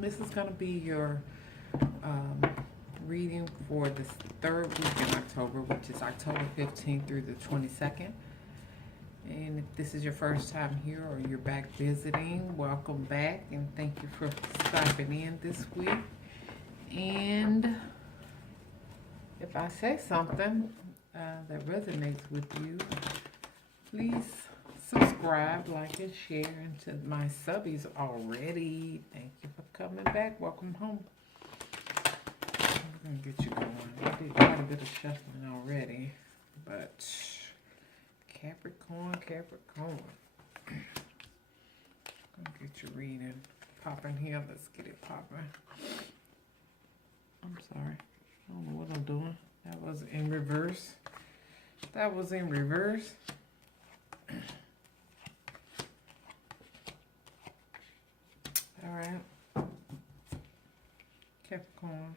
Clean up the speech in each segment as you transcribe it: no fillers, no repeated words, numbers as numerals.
This is going to be your um, reading for this third week in October, which is October 15th through the 22nd. And if this is your first time here or you're back visiting, welcome back and thank you for stopping in this week. And if I say something that resonates with you, please subscribe, like, and share. And to my subbies already, thank you for coming back. Welcome home. I'm going to get you going. I did quite a bit of shuffling already, but Capricorn. Gonna get you reading. Popping here. Let's get it popping. I'm sorry. I don't know what I'm doing. That was in reverse. All right. Capricorn.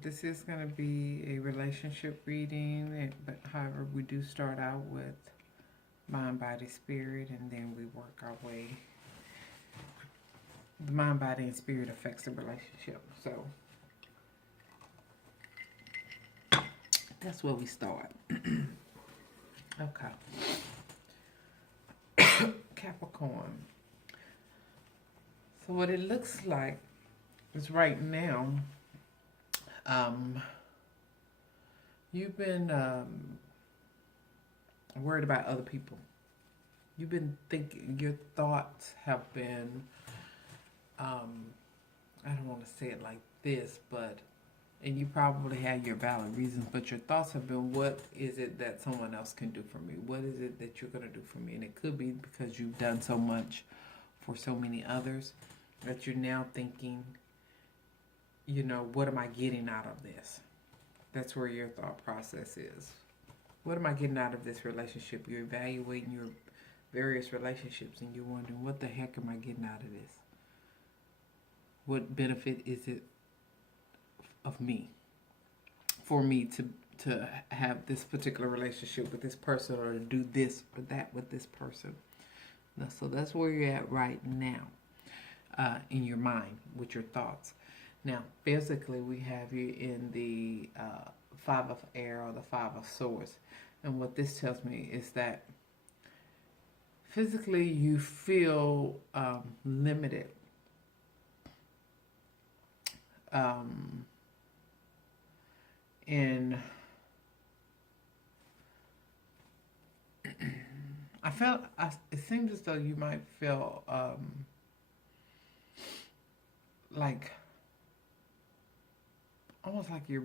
This is going to be a relationship reading, but however, we do start out with mind, body, spirit, and then we work our way. The mind, body, and spirit affects the relationship. So that's where we start. Okay. Capricorn. So what it looks like is right now, you've been worried about other people. You've been thinking, your thoughts have been, I don't want to say it like this, but, and you probably have your valid reasons, but your thoughts have been, what is it that someone else can do for me? What is it that you're going to do for me? And it could be because you've done so much for so many others that you're now thinking, you know, what am I getting out of this? That's where your thought process is. What am I getting out of this relationship? You're evaluating your various relationships and you're wondering, what the heck am I getting out of this? What benefit is it of me? For me to have this particular relationship with this person, or to do this or that with this person. So that's where you're at right now, in your mind, with your thoughts. Now, physically, we have you in the Five of Air, or the Five of Swords. And what this tells me is that physically you feel limited. And it seems as though you might feel like, almost like you're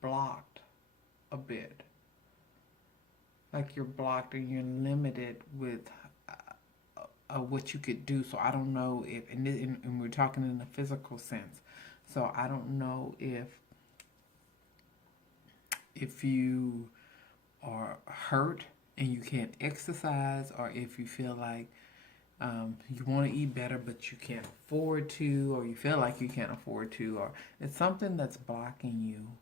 blocked a bit. Like you're blocked and you're limited with what you could do. So I don't know if, and we're talking in the physical sense. So I don't know if you are hurt and you can't exercise, or if you feel like you want to eat better but you can't afford to, or you feel like you can't afford to, or it's something that's blocking you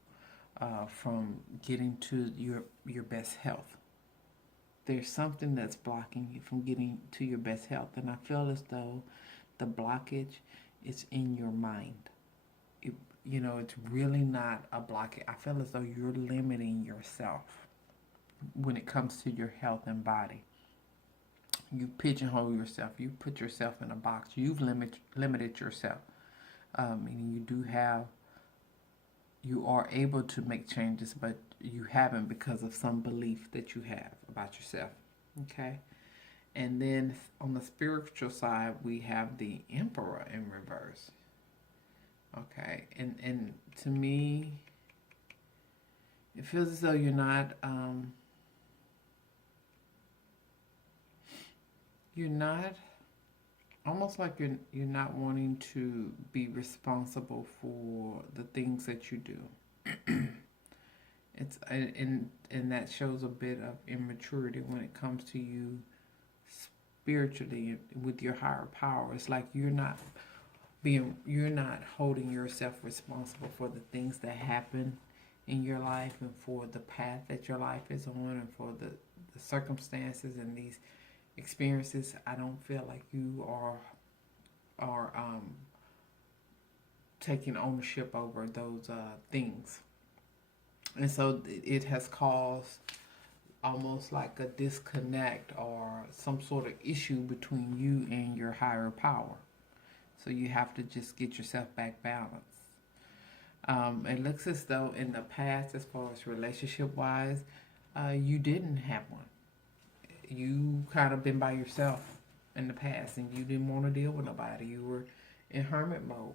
from getting to your best health. There's something that's blocking you from getting to your best health, and I feel as though the blockage is in your mind. It's really not a blockage. I feel as though you're limiting yourself when it comes to your health and body. You pigeonhole yourself. You put yourself in a box. You've limited yourself. And you are able to make changes, but you haven't, because of some belief that you have about yourself. Okay? And then on the spiritual side, we have the Emperor in reverse. Okay? And to me, it feels as though you're not almost like you're not wanting to be responsible for the things that you do. And that shows a bit of immaturity when it comes to you spiritually with your higher power. It's like you're not holding yourself responsible for the things that happen in your life, and for the path that your life is on, and for the circumstances and these experiences. I don't feel like you are or taking ownership over those things. And so it has caused almost like a disconnect or some sort of issue between you and your higher power. So you have to just get yourself back balanced. It looks as though in the past, as far as relationship wise, you didn't have one. You kind of been by yourself in the past and you didn't want to deal with nobody. You were in hermit mode,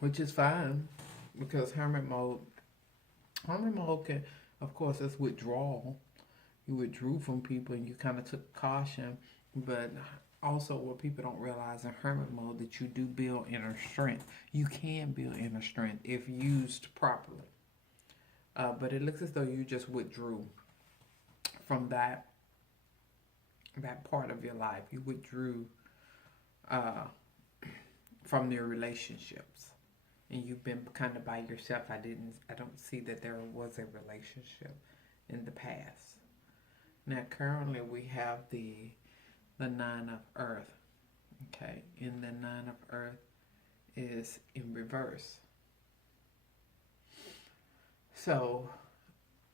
which is fine because hermit mode can, of course, it's withdrawal. You withdrew from people and you kind of took caution, but also what people don't realize in hermit mode that you do build inner strength. You can build inner strength if used properly. But it looks as though you just withdrew from that part of your life. You withdrew uh, from your relationships, and you've been kind of by yourself. I don't see that there was a relationship in the past. Now, currently, we have the Nine of Earth. Okay, and the Nine of Earth is in reverse. So,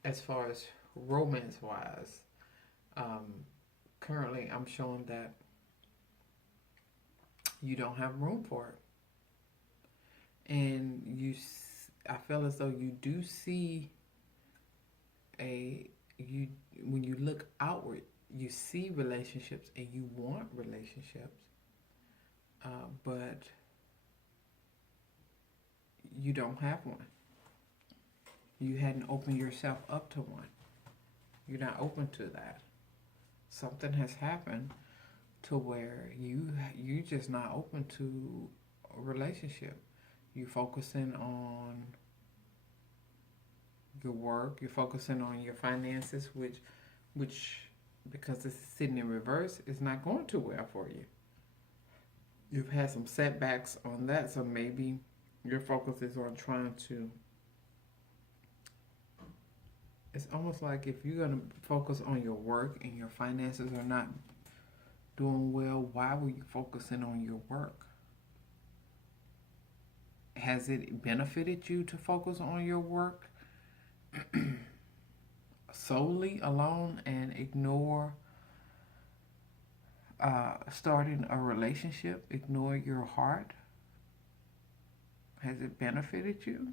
as far as romance wise, currently I'm showing that you don't have room for it, and I feel as though you do see you when you look outward, you see relationships and you want relationships, but you don't have one. You hadn't opened yourself up to one. You're not open to that. Something has happened to where you just not open to a relationship. You focusing on your work. You're focusing on your finances, which because it's sitting in reverse, is not going too well for you. You've had some setbacks on that, so maybe your focus is on trying to. It's almost like if you're going to focus on your work and your finances are not doing well, why were you focusing on your work? Has it benefited you to focus on your work solely alone and ignore starting a relationship, ignore your heart? Has it benefited you?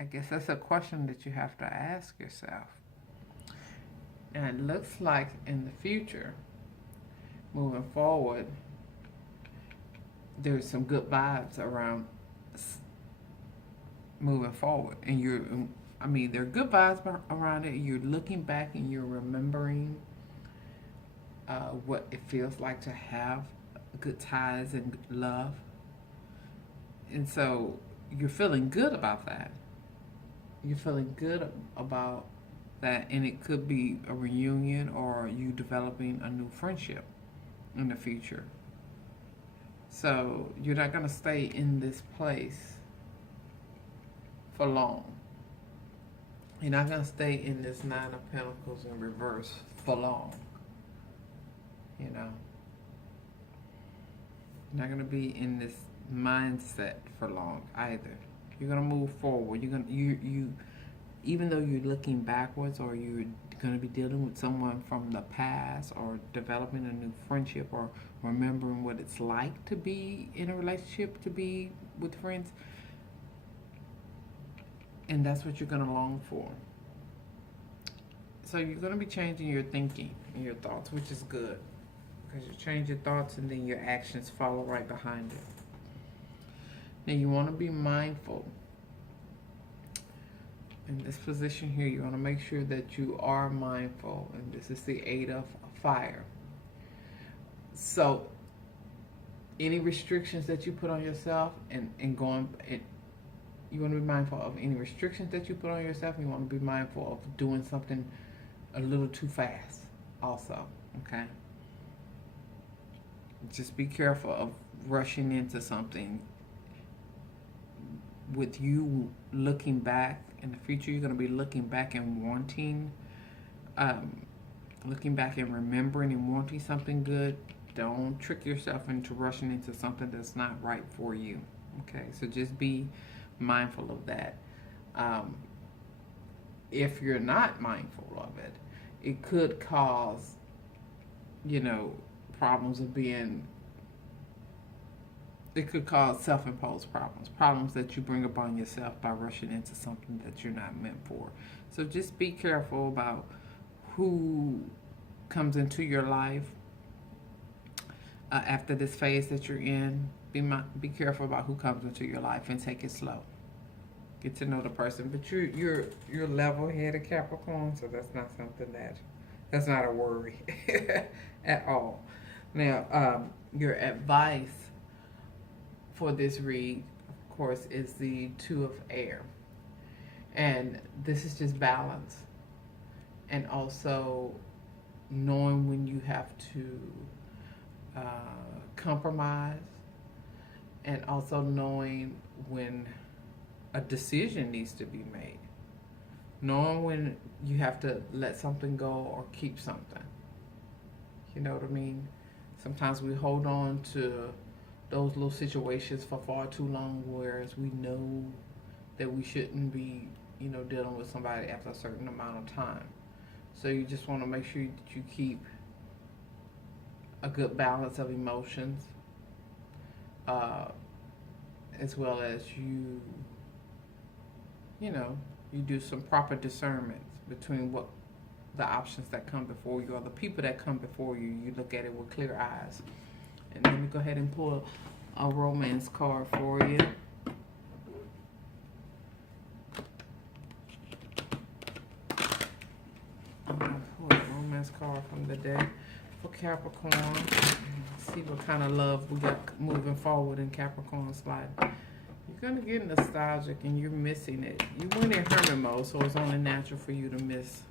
I guess that's a question that you have to ask yourself. And it looks like in the future, moving forward, there's some good vibes around moving forward. And there are good vibes around it. You're looking back and you're remembering what it feels like to have good ties and love. And so you're feeling good about that. You're feeling good about that, and it could be a reunion or you developing a new friendship in the future. So you're not going to stay in this place for long. You're not going to stay in this Nine of Pentacles in reverse for long. You know, you're not going to be in this mindset for long either. You're going to move forward. Even though you're looking backwards or you're going to be dealing with someone from the past or developing a new friendship or remembering what it's like to be in a relationship, to be with friends, and that's what you're going to long for. So you're going to be changing your thinking and your thoughts, which is good, because you change your thoughts and then your actions follow right behind it. Now you want to be mindful. In this position here, you want to make sure that you are mindful. And this is the Eight of Fire. So any restrictions that you put on yourself you want to be mindful of any restrictions that you put on yourself. You want to be mindful of doing something a little too fast also, okay? Just be careful of rushing into something. With you looking back in the future, you're going to be looking back and wanting looking back and remembering and wanting something good. Don't trick yourself into rushing into something that's not right for you. Okay, so just be mindful of that. Um, if you're not mindful of it, it could cause, you know, problems of being, it could cause self-imposed problems that you bring upon yourself by rushing into something that you're not meant for. So just be careful about who comes into your life after this phase that you're in. Be careful about who comes into your life and take it slow. Get to know the person, but you're level-headed Capricorn, so that's not something that's not a worry at all. Now, your advice for this read, of course, is the Two of Air, and this is just balance, and also knowing when you have to compromise, and also knowing when a decision needs to be made, knowing when you have to let something go or keep something. You know what I mean? Sometimes we hold on to those little situations for far too long, whereas we know that we shouldn't be, you know, dealing with somebody after a certain amount of time. So you just want to make sure that you keep a good balance of emotions, as well as you know, you do some proper discernment between what the options that come before you or the people that come before you. You look at it with clear eyes. And let me go ahead and pull a romance card for you. I'm going to pull a romance card from the day for Capricorn. See what kind of love we got moving forward in Capricorn's life. You're going to get nostalgic and you're missing it. You went in hermit mode, so it's only natural for you to miss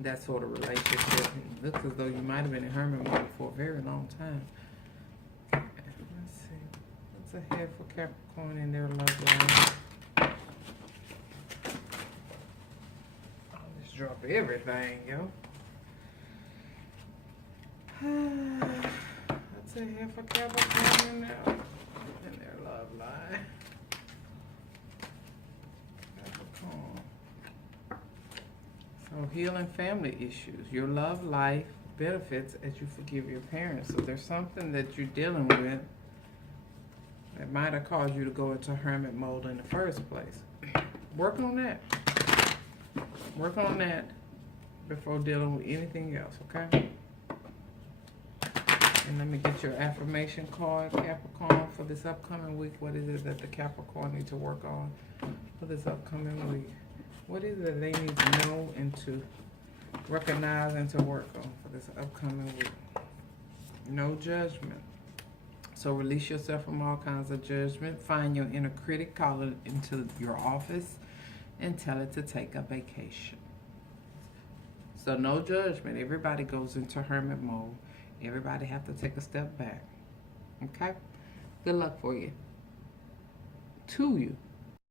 that sort of relationship. It looks as though you might have been in hermit mode for a very long time. Let's see. What's ahead for Capricorn in their love life? I'll just drop everything, yo. What's ahead for Capricorn in their love life? Capricorn. So healing family issues. Your love life benefits as you forgive your parents. So there's something that you're dealing with that might have caused you to go into hermit mode in the first place. Work on that. Work on that before dealing with anything else, okay? And let me get your affirmation card, Capricorn, for this upcoming week. What is it that the Capricorn need to work on for this upcoming week? What is it that they need to know and to recognize and to work on for this upcoming week? No judgment. So release yourself from all kinds of judgment. Find your inner critic, call it into your office, and tell it to take a vacation. So no judgment. Everybody goes into hermit mode. Everybody have to take a step back. Okay? Good luck for you. To you.